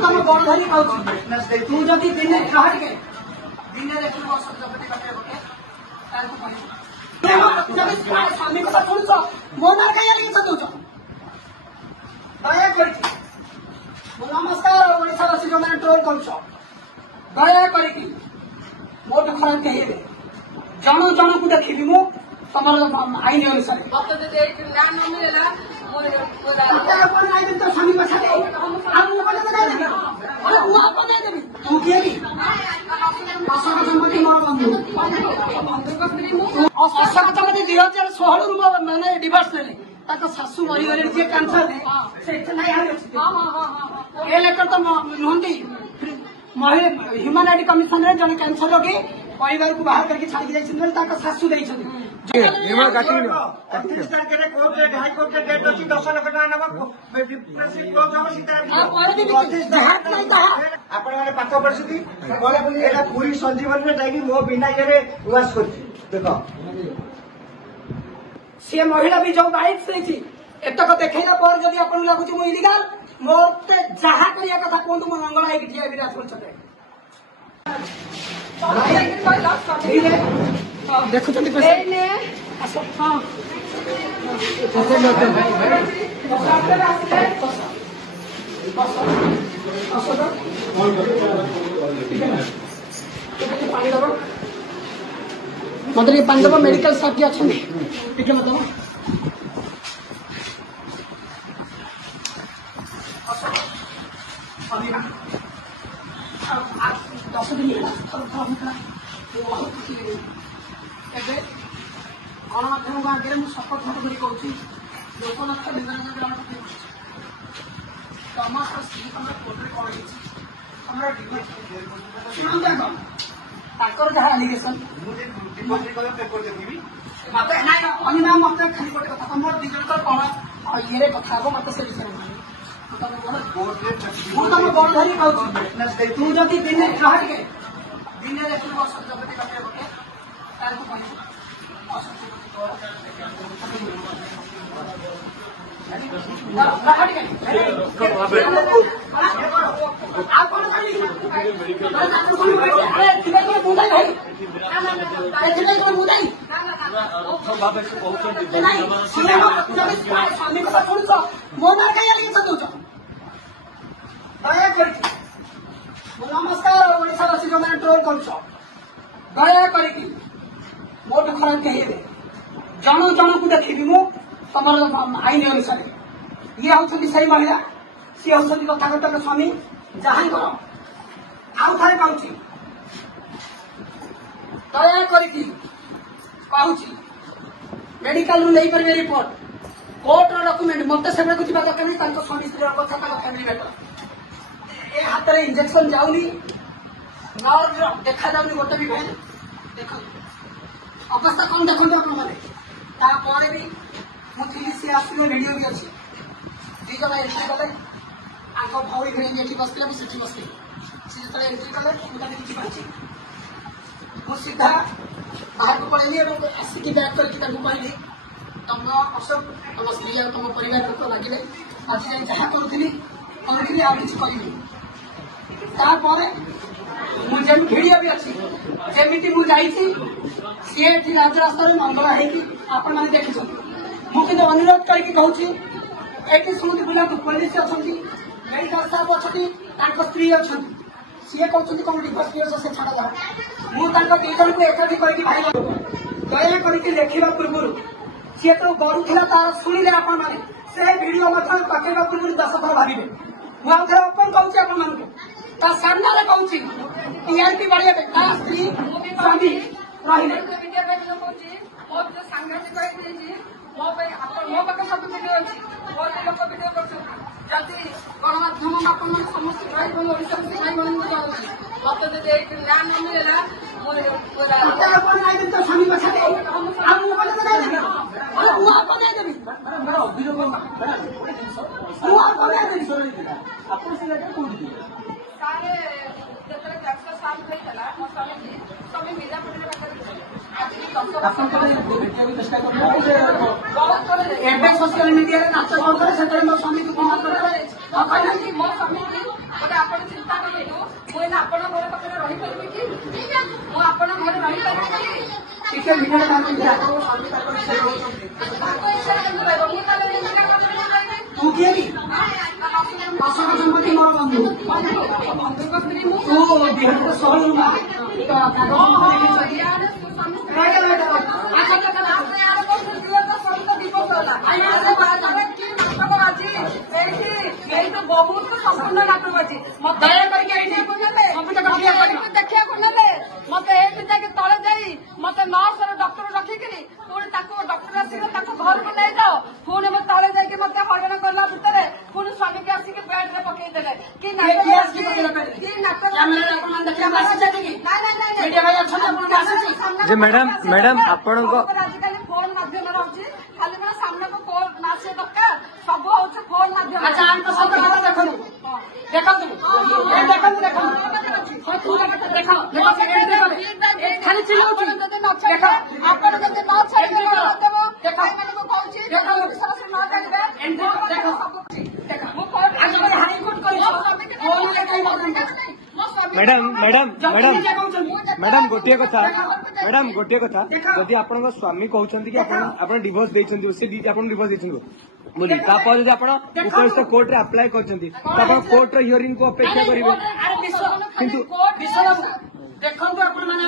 तुम बड़ धरी कहूँ तू जदि दिन दिन देखो जबती स्वामी कथा शुणुच मो ना कहीं दौच दया नमस्कार ओडावासी जो मैंने ट्रोल कर दया करके मोटू खराब कहे जन जन को देखी मु तुम आईन अनुसार स्वामी तू किए अशोक सम्मति मोर बंधु अशोक सम्मति 2016 मैंने डिभोर्स ने शाशु मरीगले जी कैंसर ए लेटर तो नुहति ह्यूमन राइट कमिशन रे जन कैंसर रोगी परिवार को बाहर करके छाड़ी जाइए शाशु पूरी संजीवन में मो बिना ये उवास देख सी महिला भी जो राइट्स एतक देखला पर जब आपको लगुच मु इलीगल मत जहा करिया कथा कहतु मो मंगल आई ठिया राजपुर देखु मतलब ये पानी दबा मेडिकल स्टाफ की अच्छा ठीक है मतलब दस दिन गणमाध्यम आगे मुझे शपथ मत कर कहूँ लोकनाथ लिंगराज ग्राम टमाटर सी कोर्टे कौन जहाँ आलिगेसन मत खाली गोटे कथा तुम दिज कौन ये कथा हम मत से विषय तुम बड़ धरी कहूँ तू जदि दिन दिन देखो जबती स्वामी कथा शुणुच मो ना कहीं दौच दया नमस्कार ओडावासी जो मैंने ट्रोल कर दया करके मोटू खराब कहे जन जन को देखी मु तुम आईन अनुसार ये हूँ सही महिला सी हूँ कथाकथा स्वामी जहाँ कर आउ थे कहूँ दया करके कहूँ मेडिकल रू नहीं पारे रिपोर्ट कोर्ट डॉक्यूमेंट मत से जावा दरकार नहीं स्वामी स्त्री कथा फैमिली मैटर ए हाथ में इंजेक्शन जाऊनी नर्व देखा जाऊनी गोटे भी भाई देख अवस्था कौन देखते आपने भी मुझे सी आसो भिडियो भी अच्छी दीज एंट्री कले आग भौरी भाई ये बसते मुझे बसती सी जो एंट्री कले मुझे देखी मुझे सीधा बाहर को पड़ेली आसिक बैक करके कहली तुम अशोक तुम स्त्री और तुम परिवार लोक लगे आज जाए जहाँ करी आ कि मुझे भिडियो भी अच्छी जमी मुझे सी राजरास्ता मंगला आपण मैंने देखी मुझे अनुरोध करके कहूँ ये समझ बुला पुलिस अच्छा मेडिकल स्टाफ अच्छा स्त्री अच्छा सी कहते तुम डिभोर्स पीरियड से छाड़ जाओ मुझे दी जन को एकाठी करके भाई दया करके लिखा पूर्व सी तो गरुला तार शुणिले आपण मैंने से भिड पकेवा पूर्व 10 थर भावे मुझे ओपन कहूँ आपण मान सामने कहूँ टीआरपी बढ़िया स्त्री स्वामी रही मो पाखे सब भिडियो अच्छी बहुत लोक भिडियो कर गणमाध्यम आपण समस्त भाई बहन ओडिशा भाई बहन मत ना न मिलेगा स्वामी सोशल मीडिया नाच स्वामी को मो स्वामी बोले आपण चिंता करतु मुझे आपण घर पाखे रही पारि कि मुझे घर रही पारि ଟିକେ ଭିତରେ ତୁ କିଏ କି ଅଶୋକ ସମ୍ପତ୍ତି ମୋର ବନ୍ଧୁ ତୁ ବିହାର ସହର बहुत संपूर्ण नाटक अच्छी देखा मत तले जाई मत नर्स डॉक्टर रखिकी पुणी डॉक्टर आसिक घर को नहीं जाओ पुणी मत तले जाकि मत हरण करला भितर पुणी स्वामी के आसिक बेड में पकईदे कि मैडम मैडम आपण आजिकल फोन माध्यम रही खाली मैं सामने को कॉल नाचे दरकार सब हूँ फोन माध्यम मैडम मैडम मैडम मैडम गोटे कथा मैडम गोटे कथा जदि आपण स्वामी कहते कि आप डिवोर्स डिवोर्स बोली उपस्थित कोर्ट रे अप्लाई करछंती कोर्ट रो हियरिंग को अपेक्षा करिवे किंतु देखंतु आपण माने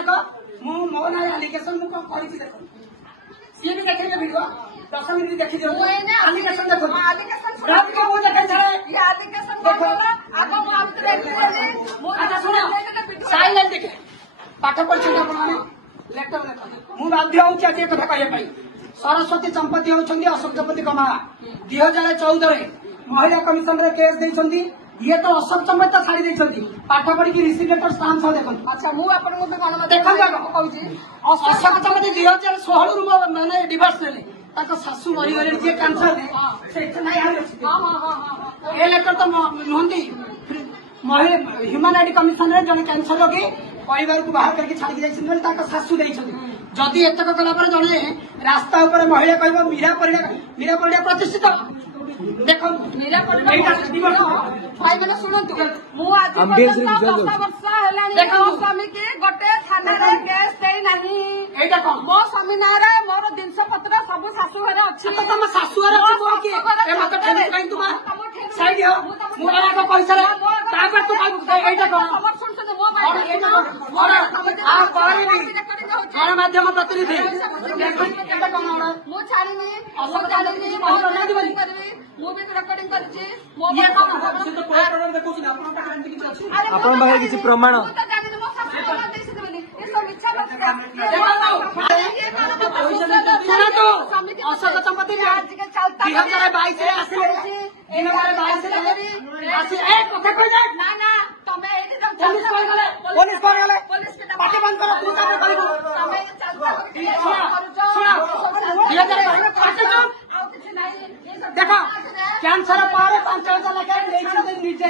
मु मो ना एलिगेशन मु कोन करिछि देखो सी भी देखिले वीडियो 10 मिनिट देखि दियो एलिगेशन देखो रात को मु देखे छले ये एलिगेशन देखो आगो मु आप मु अच्छा सुनो साइलेंट देखे पाठ पढ़छ आपण माने लेटर मु बाध्य होछि आज कथा कहय पई सरस्वती संपत्ति होछंदी अशोक संपत्ति कमा 2014 रे महिला कमिशन रे केस देछंदी ये तो अशोक संपत्ति छाड़ी देछंदी पाठ पढ़ी की रिसीट लेटर स्टाम्प सब देखन अच्छा मु आपण को मन देखन कहूची अशोक संपत्ति 2016 रु माने डिवोर्स लेले ताको सासू मरी गले जे कैंसर से नहीं आ ए लेटर तो नहंदी महिला ह्यूमन राइट कमिशन रे जने कैंसर रोगी परिवार को बाहर करके छाड़ी जाइछन बोले ताको सासू देइछन जदि एतक कला पर जने रास्ता ऊपर महिला कहबो मीरा परिया प्रतिष्ठित देखो मीरा परिया भाई मैंने सुनतु मु आज 10 वर्ष हेलानी देखो स्वामी के गोटे थाना रे केस देई नाही एटा कोन मो स्वामी ना रे मोर जिंस पत्र सब सासू घर अछि तो तुम सासू घर अछि मो के ए मत ठेली कहीं तुम साइड हो मोरा को पैसा रे तापर तू एटा कोन खबर सुन से मो भाई एटा कोन मोरा आ पारे नहीं गण माध्यम प्रतिनिधि एटा कोन मु छाड़ीनी अशोक छाड़ीनी मो रिकॉर्डिंग करबी मु भी रिकॉर्डिंग करछि मो ये तो कोर्ट ऑर्डर देखो कि आपन का किछि अछि आपन भाई किछि प्रमाण मु त जानि मो सासू घर देछि देबनी ए सब इच्छा मत अशोक संपत्ति 2022 रे आसिले 2022 रे आसी एक कथा कह जा ना ना तमे एठी पुलिस कह गले पार्टी बंद करो तू का करिबो तमे चलता सुना 2022 देखो कैंसर पारे 5000 लगे नीचे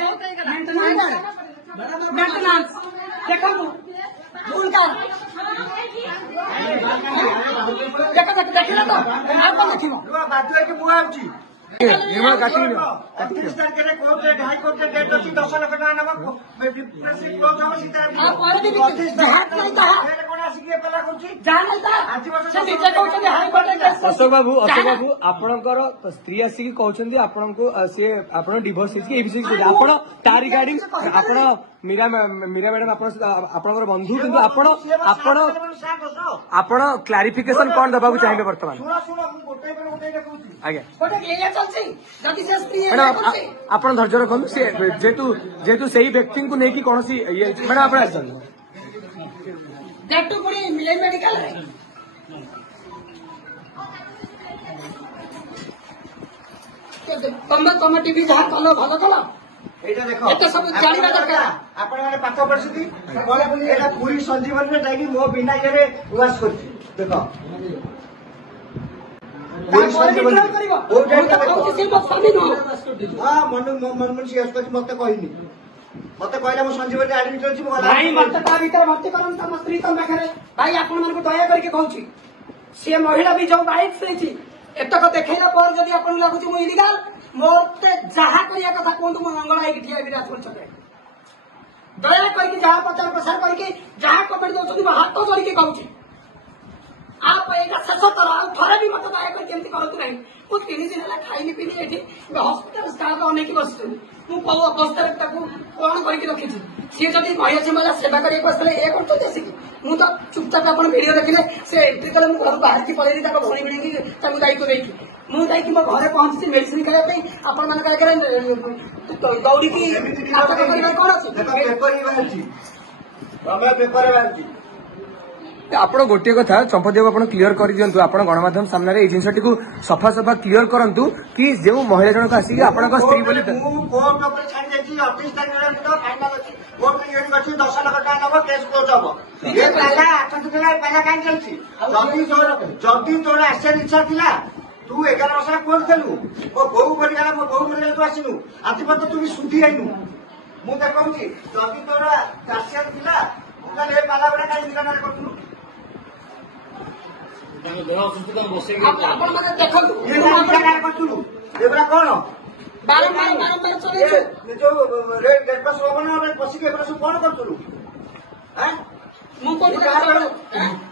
मेंटेनेंस देखो भूल कर देखो देखिला तो आप देखिबो बाध्य कि मु आउची निर्मल काटियो 30 तारिख रे कोर्ट रे हाई कोर्ट रे डेट अछि 10 लाख टका नाम प्रेसिडेंट क्लोज हम सीता आप और भी जहाज नहीं था कोन आसी के पला कहूची जान नहीं था से नीचे कहउछन हाई कोर्ट रे केस अशोक बाबू आपणकर स्त्री आसिक कहउछन आपनको से आपण डिवोर्स हिस के ए विषय आपण ता रिगार्डिंग आपण मीरा मैडम आपणकर बंधु किंतु आपण क्लारिफिकेशन कोन दबाबू चाहिबे वर्तमान सुनो सुनो मु गोटे कहूची आज्ञा कोटे एया चलछि जति से स्त्री मैडम आपण धैर्य रखନ୍ତୁ से जेतु सही व्यक्ति को नहीं कि कोनसी ये मैडम आपण आछन डेटू पुरी मिले मेडिकल रे तम टीवी जहाँ कल भल कल एटा देखो एते सब जानिबा दरकार आपण माने पाठ पढिसथि बोले पुनी एटा पूरी संजीवन रे जाई मो बिना करे उवास करछि देखो पूरी संजीवन ओ डेटा से मत सामने नो हां मन सियास करछि मते कहिनी मते कहला मो संजीवन रे एडमिट अछि मो भाई मत ता भीतर भर्ती करन तम स्त्री तम पाखरे भाई आपण मन को दया करके कहूची से महिला भी जो बाइक से छी एतक देखैला पर जदी आपण लागुची मो इलीगल मोते जहा करिया कथा कोंतु मो अंगला आइ ठिया विराज कर छते दया करके जहाँ प्रचार प्रसार करके जहाँ कमेंट दौरान हाथ जोड़ी कहूँ आप एटा शेष थर आए भी मत दया करके एमती करतु ना मुझे 3 दिन है खाइनी पीनी ये हस्पिटाल स्टाफ अनेक बस अवस्था कौन करके रखी सी जब महिला जिम्मेला सेवा करने ये करते मुझे तो चुपचाप आप भिडियो देखिले से एंट्री कले मुझे घर बाहर की पड़ेगी भौणी भिड़ी दायित्व देखी मुझे मो घर पहुंची मेडिसिन खाया आपण मान दौड़ी पेपर बाहर ଆପଣ ଗୋଟିଏ କଥା ଚମ୍ପତିବାବୁ ଆପଣ କ୍ଲିୟର କରିଦିଅନ୍ତୁ ଆପଣ ଗଣମାଧ୍ୟମ ସାମ୍ନାରେ ଏଇ ଜିନିଷଟି ସଫା ସଫା କ୍ଲିୟର କରନ୍ତୁ କି ଯେଉଁ ମହିଳା ଜଣକ ଆସିକି ଆପଣଙ୍କ ସ୍ତ୍ରୀ ବୋଲି ମୁଁ କୋର୍ଟ ଉପରେ ଛାଡ଼ି ଯାଇଛି 28 ତାରିଖରେ ଫାଇନାଲ ଅଛି କୋର୍ଟ ଇଏନ୍ ଅଛି 10 ଲକ୍ଷ ଟଙ୍କା ନେବ କେସ୍ କ୍ଲୋଜ ହବ ଏ ପାଲା 8 ଦିନ ପାଲା କାହିଁ ଚାଲିଛି ଯଦି ତୋର ଆସିବାର ଇଚ୍ଛା ଥିଲା ତୁ 11 ବର୍ଷ କୋର୍ଟ ଦେଲୁ ମୋ ବୋଉ ମରିଗଲା ମୋ ବୋଉ ମରିଗଲା ତୁ ଆସିନୁ ଆଜି ପର୍ଯ୍ୟନ୍ତ ତୁ ବି ସୁଧି ଆଇନୁ ମୁଁ ତ କହୁଛି ଯଦି ତୋର ଆସିବାର ଥିଲା ତାହେଲେ ଏ ପାଲା ଗୁଡ଼ା କାହିଁ ନିଲାମ କରୁଥିଲୁ देखो ଏଗୁଡ଼ା କଣ बारंबार चले ପଶିକି ଏଗୁଡ଼ା ସବୁ କଣ କରୁଥିଲୁ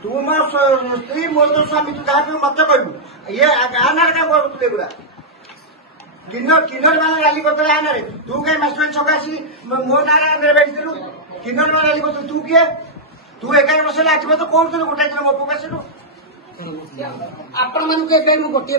ତୁ ମୋ ସ୍ତ୍ରୀ ମୋ ତୋ ସ୍ୱାମୀ ତୁ ଯାହା ମତେ କହିବୁ ଇଏ ଗାଁ ନାଁରେ କାମ କରୁଥିଲୁ ଏଗୁଡ଼ା କିନ୍ନର ମାନେ ରାଲି କରିଥିଲେ ଗାଁ ନାଁରେ ତୁ କାହିଁ ମାଷ୍ଟର ଛକ ଆସିକି ମୋ ନାଁରେ ବେଠିଥିଲୁ କିନ୍ନର ମାନେ ରାଲି କରୁଥିଲୁ ତୁ କିଏ ତୁ 11 ବର୍ଷ ହେଲା ଆସିବ ତ କହୁଥିଲୁ ଗୋଟାଏ ଦିନ ମୋ ପୁଅ ଆସିଲୁ आपण मानक गोटे